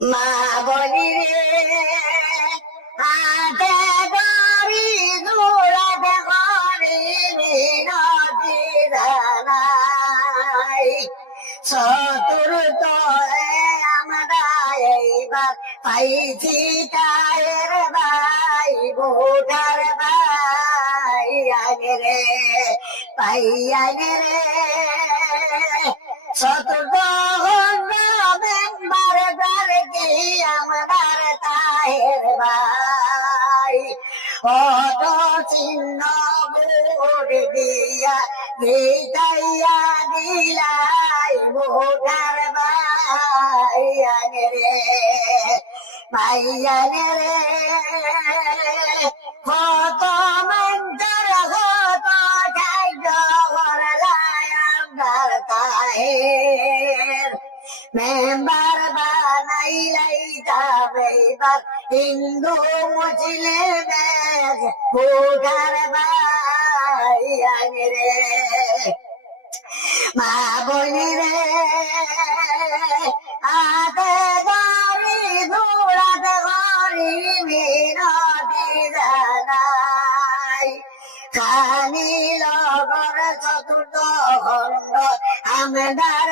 মা বলি রে হাতে গড়ি দূরাতে গড়ি মিনতি জানাই চতুর্থ আমরা এইবার পাইছি কায়ের ভাই ভোটার ভাই আগে রে পাই আগে রে চতুর্থ মেম্বার কি আমার তাহের ভাই অত চিহ্ন ভোট দিয়া দিতাইয়া দিলাই ভোটার ভাই আগে রে ভাই আগে রে কত মন্তর কত খাদ্য করলাই আমার তাহের মেম্বার বানাইলাই যাবেবার হিন্দু মুসলিমের ভোটার ভাই আগে রে মা বলি রে হাতে গড়ি দূরাতে গড়ি মিনতি জানাই খানি লগর চতুর্থ খণ্ড আমদার